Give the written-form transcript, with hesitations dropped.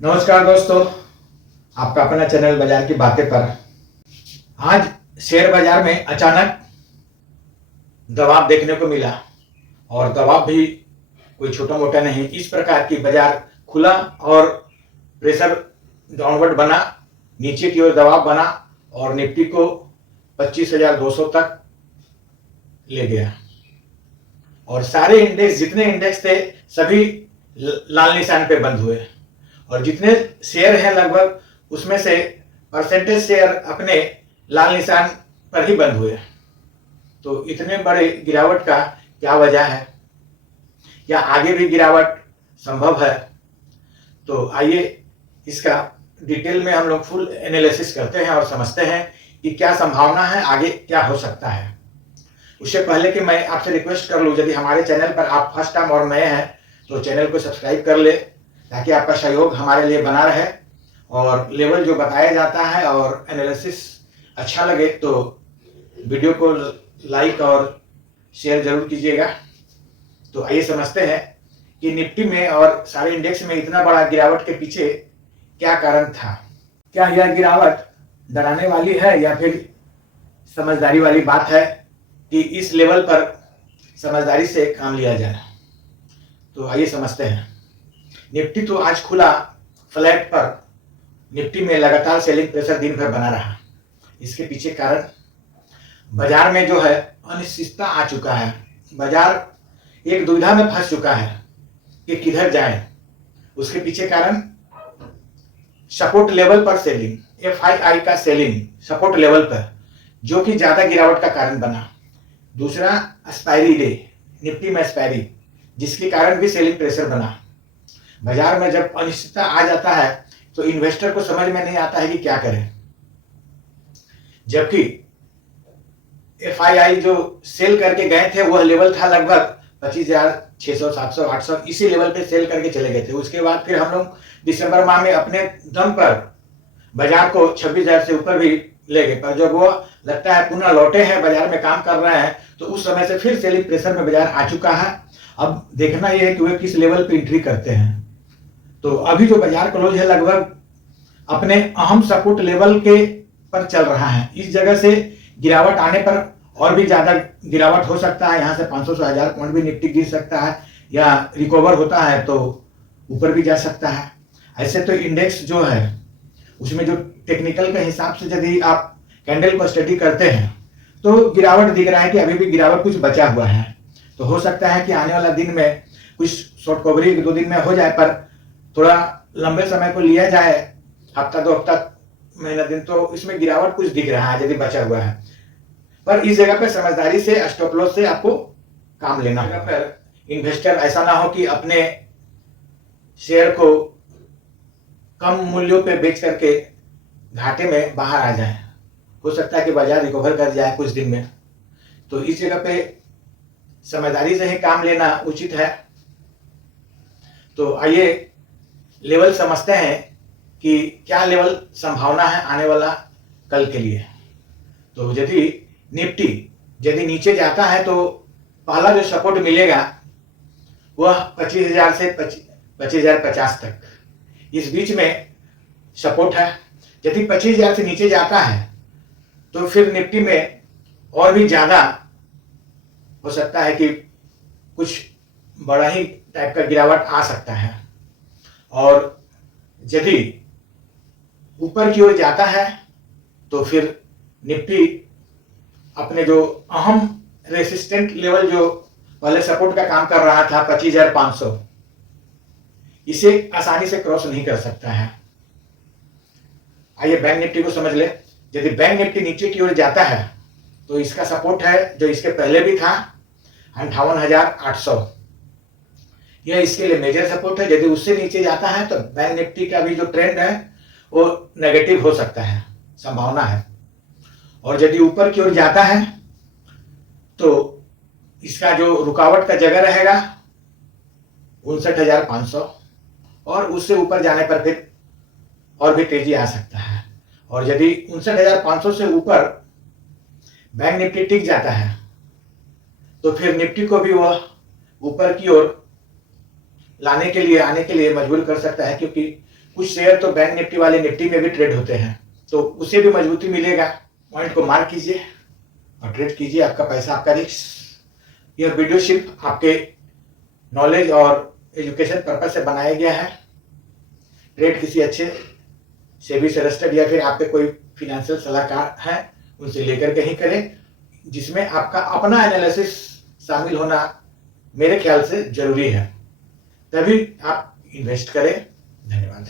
नमस्कार दोस्तों, आपका अपना चैनल बाजार की बातें पर। आज शेयर बाजार में अचानक दबाव देखने को मिला और दबाव भी कोई छोटा मोटा नहीं। इस प्रकार की बाजार खुला और प्रेशर डाउनवर्ड बना, नीचे की ओर दबाव बना और निफ्टी को 25,200 तक ले गया और सारे इंडेक्स, जितने इंडेक्स थे सभी लाल निशान पे बंद हुए और जितने शेयर हैं लगभग उसमें से परसेंटेज शेयर अपने लाल निशान पर ही बंद हुए। तो इतने बड़े गिरावट का क्या वजह है, या आगे भी गिरावट संभव है? तो आइए इसका डिटेल में हम लोग फुल एनालिसिस करते हैं और समझते हैं कि क्या संभावना है, आगे क्या हो सकता है। उससे पहले कि मैं आपसे रिक्वेस्ट कर लूँ, यदि हमारे चैनल पर आप फर्स्ट टाइम और नए हैं तो चैनल को सब्सक्राइब कर ले ताकि आपका सहयोग हमारे लिए बना रहे और लेवल जो बताया जाता है और एनालिसिस अच्छा लगे तो वीडियो को लाइक और शेयर जरूर कीजिएगा। तो आइए समझते हैं कि निफ्टी में और सारे इंडेक्स में इतना बड़ा गिरावट के पीछे क्या कारण था। क्या यह गिरावट डराने वाली है या फिर समझदारी वाली बात है कि इस लेवल पर समझदारी से काम लिया जाए? तो आइए समझते हैं। निफ्टी तो आज खुला फ्लैट पर। निफ्टी में लगातार सेलिंग प्रेशर दिन भर बना रहा। इसके पीछे कारण बाजार में जो है अनिश्चितता आ चुका है। बाजार एक दुविधा में फंस चुका है कि किधर जाए। उसके पीछे कारण सपोर्ट लेवल पर सेलिंग, एफआईआई का सेलिंग सपोर्ट लेवल पर, जो कि ज्यादा गिरावट का कारण बना। दूसरा एक्सपायरी डे, निफ्टी में एक्सपायरी, जिसके कारण भी सेलिंग प्रेशर बना। बाजार में जब अनिश्चितता आ जाता है तो इन्वेस्टर को समझ में नहीं आता है कि क्या करें। जबकि एफआईआई जो सेल करके गए थे वह लेवल था लगभग 25,600, 700, 800, इसी लेवल पे सेल करके चले गए थे। उसके बाद फिर हम लोग दिसंबर माह में अपने दम पर बाजार को 26,000 से ऊपर भी ले गए, पर जब वो लगता है पुनः लौटे हैं, बाजार में काम कर रहे हैं, तो उस समय से फिर सेलिंग प्रेशर में बाजार आ चुका है। अब देखना यह है कि वे किस लेवल पे एंट्री करते हैं। तो अभी जो बाजार क्लोज है लगभग अपने अहम सपोर्ट लेवल के पर चल रहा है। इस जगह से गिरावट आने पर और भी ज्यादा गिरावट हो सकता है। यहाँ से 500 से 1000 पॉइंट भी निफ्टी गिर सकता है, या रिकवर होता है तो ऊपर भी जा सकता है। ऐसे तो इंडेक्स जो है उसमें जो टेक्निकल के हिसाब से यदि आप कैंडल को स्टडी करते हैं तो गिरावट दिख रहा है कि अभी भी गिरावट कुछ बचा हुआ है। तो हो सकता है कि आने वाला दिन में कुछ शॉर्ट कवरिंग 2 दिन में हो जाए, पर थोड़ा लंबे समय को लिया जाए, हफ्ता 2 हफ्ता, महीना दिन, तो इसमें गिरावट कुछ दिख रहा है यदि बचा हुआ है। पर इस जगह पे समझदारी से, स्टॉप लॉस से आपको काम लेना होगा। पर इन्वेस्टर ऐसा ना हो कि अपने शेयर को कम मूल्यों पे बेच करके घाटे में बाहर आ जाए। हो सकता है कि बाजार रिकवर कर जाए कुछ दिन में। तो इस जगह पे समझदारी से ही काम लेना उचित है। तो आइए लेवल समझते हैं कि क्या लेवल संभावना है आने वाला कल के लिए। तो यदि निफ्टी यदि नीचे जाता है तो पहला जो सपोर्ट मिलेगा वह 25,000 से 25,050 तक, इस बीच में सपोर्ट है। यदि 25,000 से नीचे जाता है तो फिर निफ्टी में और भी ज्यादा हो सकता है कि कुछ बड़ा ही टाइप का गिरावट आ सकता है। और यदि ऊपर की ओर जाता है तो फिर निफ्टी अपने जो अहम रेसिस्टेंट लेवल जो पहले सपोर्ट का काम कर रहा था 25,500, इसे आसानी से क्रॉस नहीं कर सकता है। आइए बैंक निफ्टी को समझ ले। यदि बैंक निफ्टी नीचे की ओर जाता है तो इसका सपोर्ट है जो इसके पहले भी था 58,800, यह इसके लिए मेजर सपोर्ट है। यदि उससे नीचे जाता है तो बैंक निफ्टी का भी जो ट्रेंड है वो नेगेटिव हो सकता है, संभावना है। और यदि ऊपर की ओर जाता है तो इसका जो रुकावट का जगह रहेगा 59,500, और उससे ऊपर जाने पर फिर और भी तेजी आ सकता है। और यदि 59,500 से ऊपर बैंक निफ्टी टिक जाता है तो फिर निफ्टी को भी वह ऊपर की ओर आने के लिए मजबूर कर सकता है, क्योंकि कुछ शेयर तो बैंक निफ्टी वाले निफ्टी में भी ट्रेड होते हैं, तो उसे भी मजबूती मिलेगा। पॉइंट को मार्क कीजिए और ट्रेड कीजिए, आपका पैसा आपका रिस्क। यह वीडियो सिर्फ आपके नॉलेज और एजुकेशन पर्पज से बनाया गया है। ट्रेड किसी अच्छे सेबी से रजिस्टर्ड या फिर आपके कोई फिनेंशियल सलाहकार है उनसे लेकर के ही करें, जिसमें आपका अपना एनालिसिस शामिल होना मेरे ख्याल से जरूरी है, तभी आप इन्वेस्ट करें। धन्यवाद।